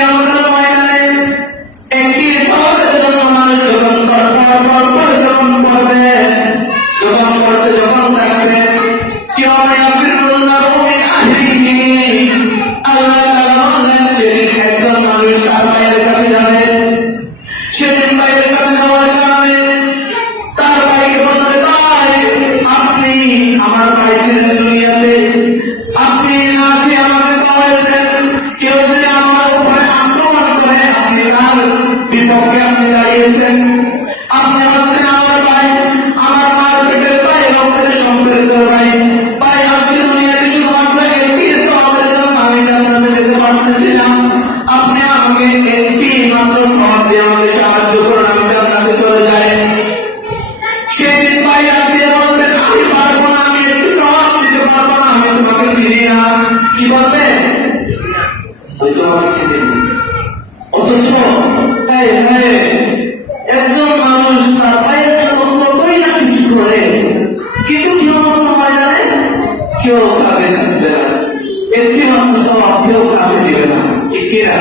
কিয়ামতের ময়দানে একটি সওয়ালের জন্য মানুষ যখন যখন করবে, যখন থাকবে কিয়ামে আফিরুন নারুমিন আহলিহি, আল্লাহ তাআলা বললেন সেদিন একজন মানুষ তার ভাইয়ের কাছে যাবে। সেদিন ভাইয়ের কাছে যাওয়ার কারণে তার ভাইকে বলবে, ভাই আপনি আমার ভাই ছিলেন দুনিয়াতে, আপনি না খেয়ে আমাকে খাওয়াইছেন, কেউ যদি আমার উপরে আক্রমণ করে আপনি তার বিপক্ষে আপনি দাঁড়িয়েছেন, আপনি হচ্ছেন আমার ভাই, আমার মার পেটের ভাই, রক্তের সম্পর্ক ভাই। ভাই আজকে দুনিয়াতে শুধুমাত্র একটি সওয়াবের জন্য আমি জান্নাতে যেতে পারতেছিলাম, আপনি আমাকে একটি মাত্র সওয়াব দিয়ে আমাকে সাহায্য করুন, আমি জান্নাতে চলে যাই। সেদিন ভাই আপনি বলবেন, আমি পারবো না, আমি একটু সওয়াব দিতে পারবো না, আমি তোমাকে চিনি না। কি বলবে? আমি তোমাকে চিনি না। অথচ একজন মানুষ তার ভাইয়ের জন্য কতই না কিছু করে, কিন্তু কিয়ামতের ময়দানে কেউ কাউকে চিনবে না, একটি মাত্র সওয়াব কেউ কাউকে দিবে না। ঠিক কিনা?